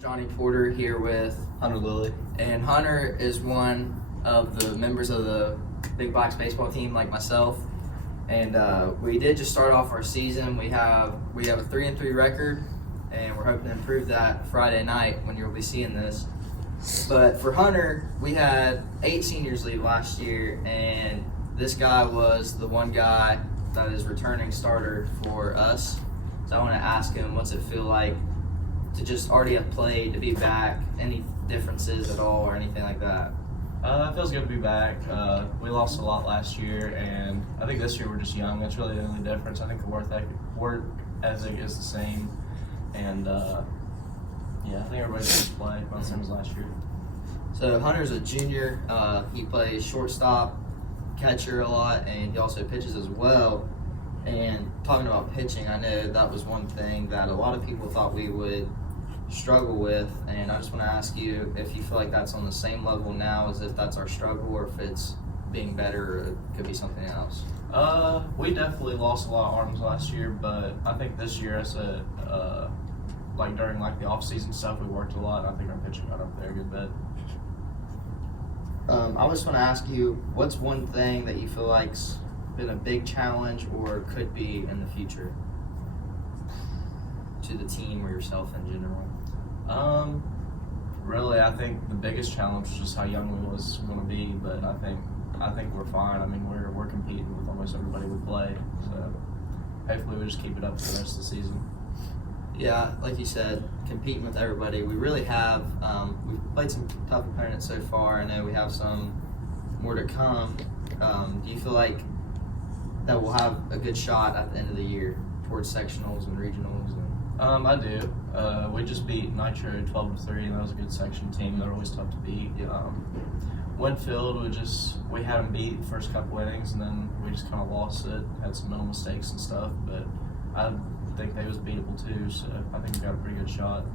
Johnny Porter here with Hunter Lilly. And Hunter is one of the members of the Big Blacks baseball team like myself. And we did just start off our season. We have a 3-3 record, and we're hoping to improve that Friday night when you'll be seeing this. But for Hunter, we had 8 seniors leave last year, and this guy was the one guy that is returning starter for us. So I want to ask him, what's it feel like to just already have played, to be back, any differences at all or anything like that? It feels good to be back. We lost a lot last year, and I think this year we're just young. That's really the only difference. I think the work ethic is the same, and I think everybody's going to play about the same as last year. So Hunter's a junior. He plays shortstop, catcher a lot, and he also pitches as well. And talking about pitching, I know that was one thing that a lot of people thought we would struggle with, and I just want to ask you if you feel like that's on the same level now as if that's our struggle, or if it's being better, or it could be something else. We definitely lost a lot of arms last year, but I think this year, during the off-season stuff, we worked a lot. I think our pitching got up there a good bit. I just want to ask you, what's one thing that you feel like's been a big challenge or could be in the future to the team or yourself in general? Really, I think the biggest challenge was just how young we was going to be, but I think we're fine. I mean, we're competing with almost everybody we play, so hopefully we just keep it up for the rest of the season. Yeah, like you said, competing with everybody. We really have. We've played some tough opponents so far. I know we have some more to come. Do you feel like that we'll have a good shot at the end of the year towards sectionals and regionals? I do. We just beat Nitro 12-3, and that was a good section team. They're always tough to beat. Winfield, we had them beat the first couple innings, and then we just kind of lost it. Had some mental mistakes and stuff, but I think they was beatable too. So I think we got a pretty good shot.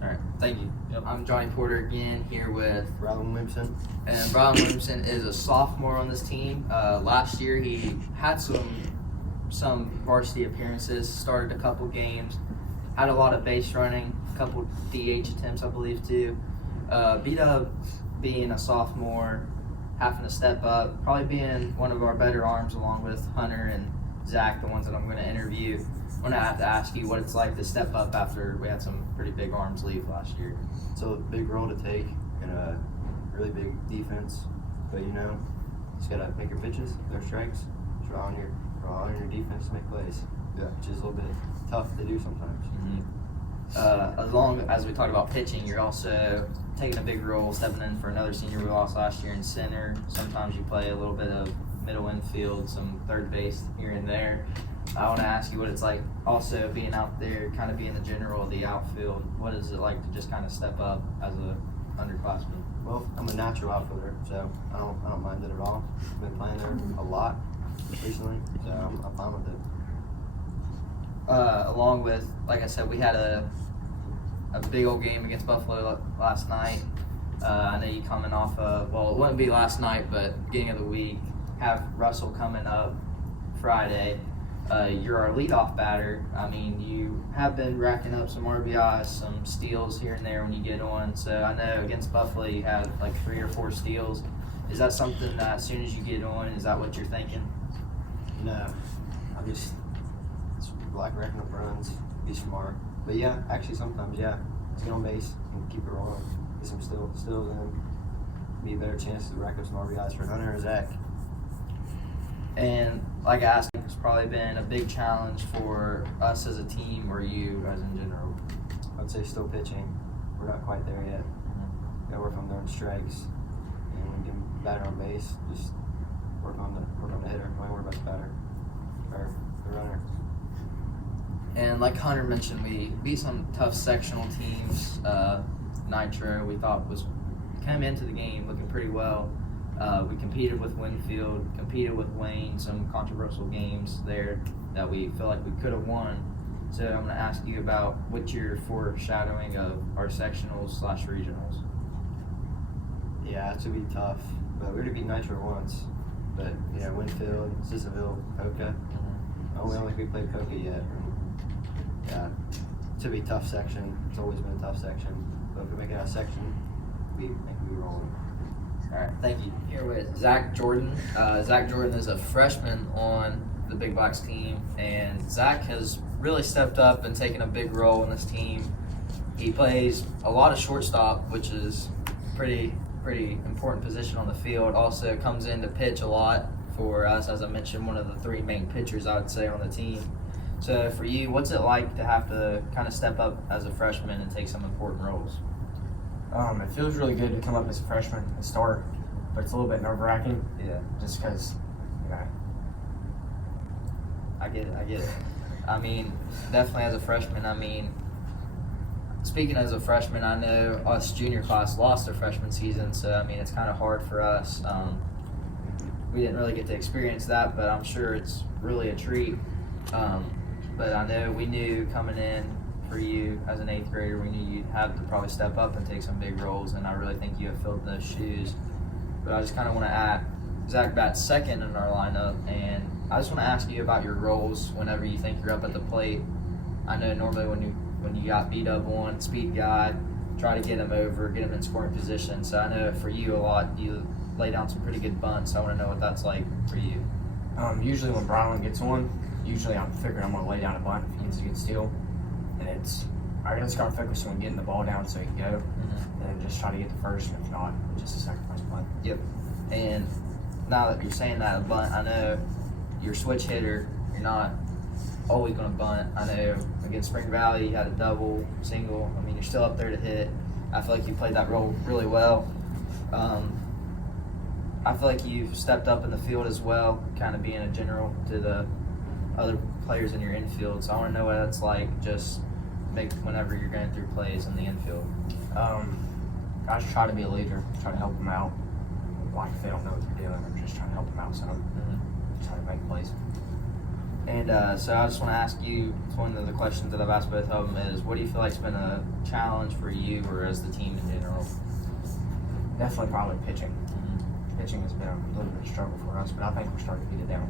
All right, thank you. Yep. I'm Johnny Porter again here with Williamson. And Williamson is a sophomore on this team. Last year he had some varsity appearances, started a couple games, had a lot of base running, a couple DH attempts I believe too. Beat up being a sophomore, having to step up, probably being one of our better arms along with Hunter and Zach, the ones that I'm going to interview. I'm going to have to ask you what it's like to step up after we had some pretty big arms leave last year. It's a big role to take in a really big defense, but you just got to make your pitches, their strikes, draw on your defense to make plays. Yeah, which is a little bit tough to do sometimes. Mm-hmm. As long as we talk about pitching, you're also taking a big role, stepping in for another senior we lost last year in center. Sometimes you play a little bit of middle infield, some third base here and there. I want to ask you what it's like also being out there, kind of being the general of the outfield. What is it like to just kind of step up as a underclassman? Well, I'm a natural outfielder, so I don't mind it at all. I've been playing there a lot recently, so I'm fine with it. Along with, like I said, we had a big old game against Buffalo last night. I know you coming off of, well, it wouldn't be last night, but beginning of the week, have Russell coming up Friday. You're our leadoff batter. I mean, you have been racking up some RBIs, some steals here and there when you get on. So I know against Buffalo you had like 3 or 4 steals. Is that something that as soon as you get on, is that what you're thinking? No, I'm just racking up runs, be smart. But yeah, actually sometimes, let's get on base and keep it rolling. Get some steals in. Be a better chance to rack up some RBIs for Hunter or Zach. And like I asked, it's probably been a big challenge for us as a team, or you as in general. I'd say still pitching. We're not quite there yet. Got to work on throwing strikes, and when you get batter on base, just work on the hitter. Don't worry about the batter or the runner. And like Hunter mentioned, we beat some tough sectional teams. Nitro, we thought came into the game looking pretty well. We competed with Winfield, competed with Wayne, some controversial games there that we feel like we could have won. So I'm going to ask you about what your foreshadowing of our sectionals/regionals. Yeah, it should be tough, but we already beat Nitro once. But Winfield, Sissonville, Polka. I don't think we played Polka yet. Yeah, it should be a tough section. It's always been a tough section, but can make it out of section, we rolling. All right, thank you. Here with Zach Jordan. Zach Jordan is a freshman on the Big Box team, and Zach has really stepped up and taken a big role in this team. He plays a lot of shortstop, which is pretty important position on the field. Also comes in to pitch a lot for us, as I mentioned, one of the 3 main pitchers I would say on the team. So for you, what's it like to have to kind of step up as a freshman and take some important roles? It feels really good to come up as a freshman and start, but it's a little bit nerve-wracking. Yeah. Just because, I get it. I mean, definitely as a freshman, speaking as a freshman, I know us junior class lost their freshman season, so I mean, it's kind of hard for us. We didn't really get to experience that, but I'm sure it's really a treat. But I know we knew coming in for you as an 8th grader, we knew you'd have to probably step up and take some big roles, and I really think you have filled those shoes. But I just kind of want to add, Zach bats second in our lineup, and I just want to ask you about your roles whenever you think you're up at the plate. I know normally when you got beat-up on, speed guy, try to get him over, get him in scoring position. So I know for you a lot, you lay down some pretty good bunts. I want to know what that's like for you. Usually when Brylan gets on, I'm figuring I'm going to lay down a bunt if he needs a good steal. And I just got to focus on getting the ball down so he can go. And then just try to get the first, and if not, just a sacrifice bunt. Yep. And now that you're saying that, a bunt, I know you're a switch hitter. You're not always going to bunt. I know against Spring Valley, you had a double, single. I mean, you're still up there to hit. I feel like you played that role really well. I feel like you've stepped up in the field as well, kind of being a general to the other players in your infield. So I want to know what that's like, just whenever you're going through plays in the infield. I just try to be a leader, try to help them out. Like if they don't know what they're doing, I'm just trying to help them out. So I'm trying to make plays. And so I just want to ask you, it's one of the questions that I've asked both of them is, what do you feel like's been a challenge for you or as the team in general? Definitely probably pitching. Pitching has been a little bit of a struggle for us, but I think we're starting to beat it down.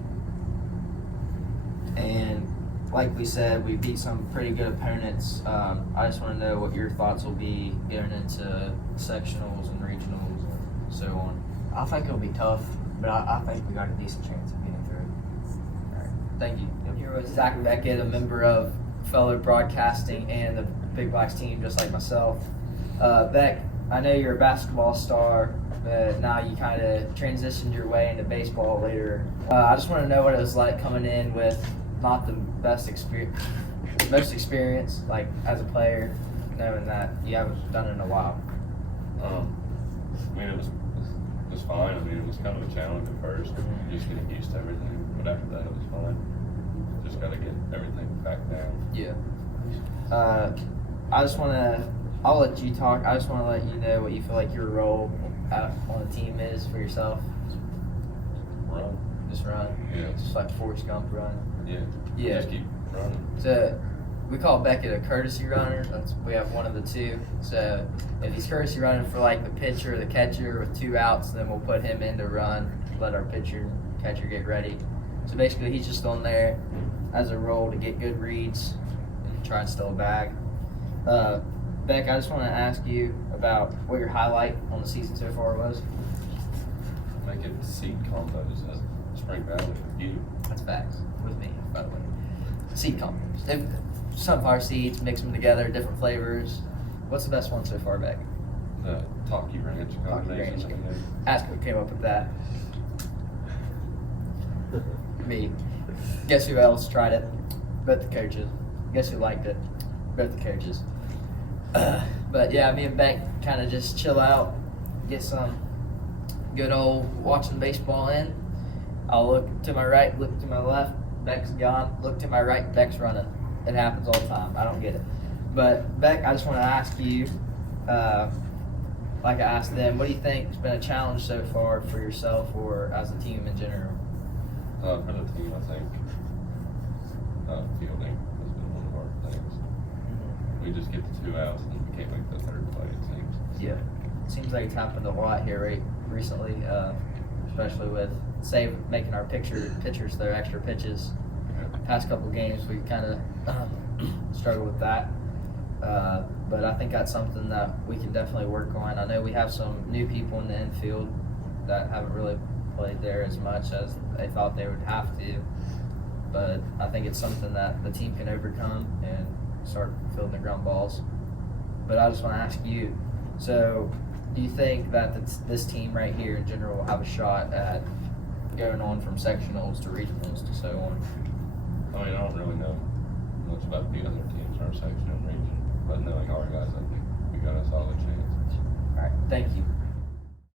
And like we said, we beat some pretty good opponents. I just want to know what your thoughts will be getting into sectionals and regionals and so on. I think it'll be tough, but I think we got a decent chance of getting through it. All right, thank you. Here with Zach Beckett, a member of fellow broadcasting and the Big Box team, just like myself. Beck, I know you're a basketball star, but now you kind of transitioned your way into baseball later. I just want to know what it was like coming in with not the most experience, like as a player, knowing that you haven't done it in a while. I mean, it was fine. I mean, it was kind of a challenge at first, just getting used to everything. But after that, it was fine. Just got to get everything back down. Yeah. I'll let you talk. I just want to let you know what you feel like your role on the team is for yourself. Run. Just run. Yeah. Just like Forrest Gump run. Yeah. Yeah. Just keep running. So we call Beckett a courtesy runner. We have one of the two. So if he's courtesy running for like the pitcher or the catcher with 2 outs, then we'll put him in to run, let our pitcher and catcher get ready. So basically he's just on there as a role to get good reads and try and steal a bag. Beck, I just want to ask you about what your highlight on the season so far was. Making seed combos at Spring Valley with you. That's facts with me, by the way. Seed combos. Sunflower seeds, mix them together, different flavors. What's the best one so far, Beck? The Talkie Ranch combination. Ranch. Ask who came up with that. Me. Guess who else tried it? Both the coaches. Guess who liked it? Both the coaches. But yeah, me and Beck kind of just chill out, get some good old watching baseball in. I'll look to my right, look to my left, Beck's gone. Look to my right, Beck's running. It happens all the time. I don't get it. But Beck, I just want to ask you, like I asked them, what do you think has been a challenge so far for yourself or as a team in general? For the team, I think fielding has been one of our things. We just get the 2 outs and we can't make the third play, it seems. Yeah. It seems like it's happened a lot here recently, especially with, making our pitchers their extra pitches. Past couple games, we kind of struggled with that. but I think that's something that we can definitely work on. I know we have some new people in the infield that haven't really played there as much as they thought they would have to, but I think it's something that the team can overcome and start fielding the ground balls. But I just want to ask you, so do you think that this team right here in general will have a shot at going on from sectionals to regionals to so on? I mean, I don't really know much about the other teams in our section and region, but knowing our guys, I think we got a solid chance. All right, thank you.